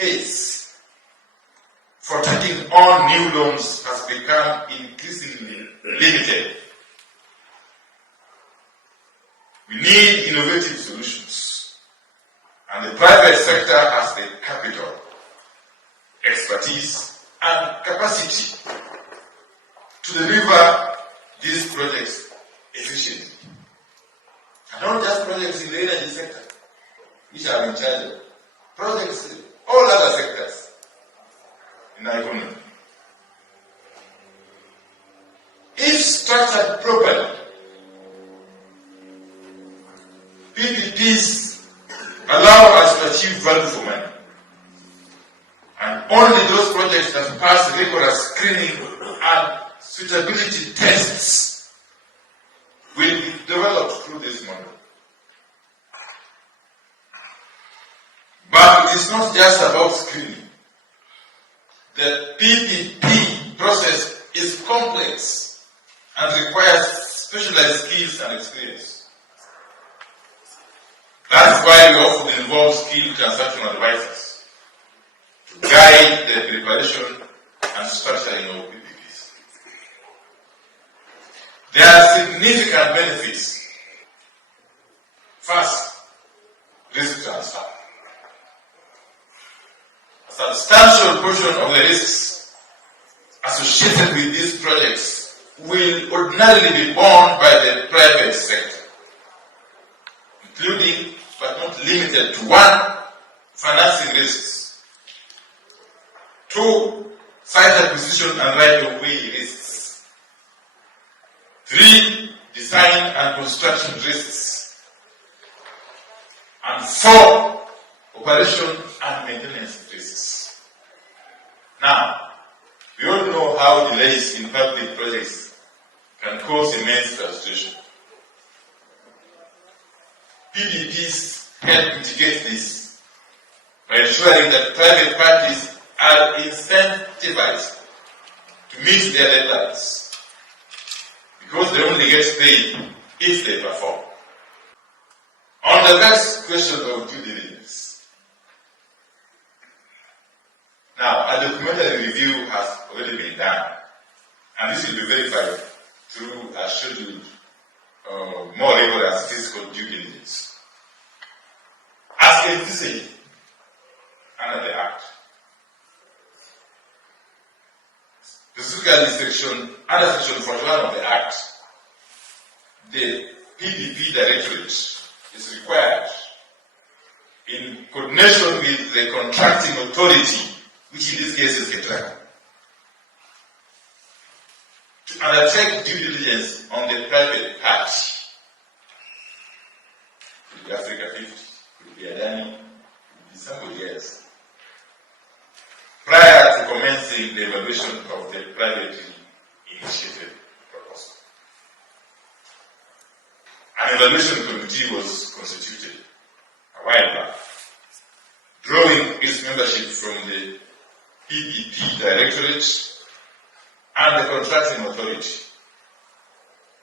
pace for taking on new loans has become increasingly limited. We need innovative solutions, and the private sector has the capital, expertise, and capacity to deliver these projects efficiently. And not just projects in the energy sector, which are in charge of projects in all other sectors in our economy. If structured properly, PPPs allow us to achieve value for money. And only those projects that pass rigorous screening and suitability tests will be developed through this model. But it is not just about screening. The PPP process is complex and requires specialized skills and experience. That's why we often involve skilled transaction advisors to guide the preparation and structuring of PPPs. There are significant benefits. First, risk transfer. A substantial portion of the risks associated with these projects will ordinarily be borne by the private sector, including but not limited to 1, financing risks, 2, site acquisition and right-of-way risks, 3, design and construction risks, and 4, operation and maintenance risks. Now, we all know how delays in public projects can cause immense frustration. PPPs help mitigate this by ensuring that private parties are incentivized to meet their deadlines, because they only get paid if they perform. On the next question of due diligence. Now, a documentary review has already been done, and this will be verified through a scheduled more rigorous physical due diligence, as envisaged under the Act. Specifically, under Section 41 of the Act, the PPP Directorate is required, in coordination with the contracting authority, which in this case is KETRACO, to undertake due diligence on the private part. Could be Africa 50, could be ADANI, could be somebody else, prior to commencing the evaluation of the privately initiated proposal. An evaluation committee was constituted a while back, drawing its membership from the PPP Directorate and the contracting authority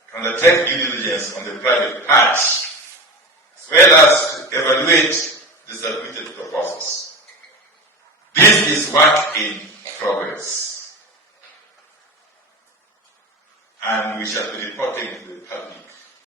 to undertake due diligence on the private part, as well as to evaluate the submitted proposals. This is work in progress, and we shall be reporting to the public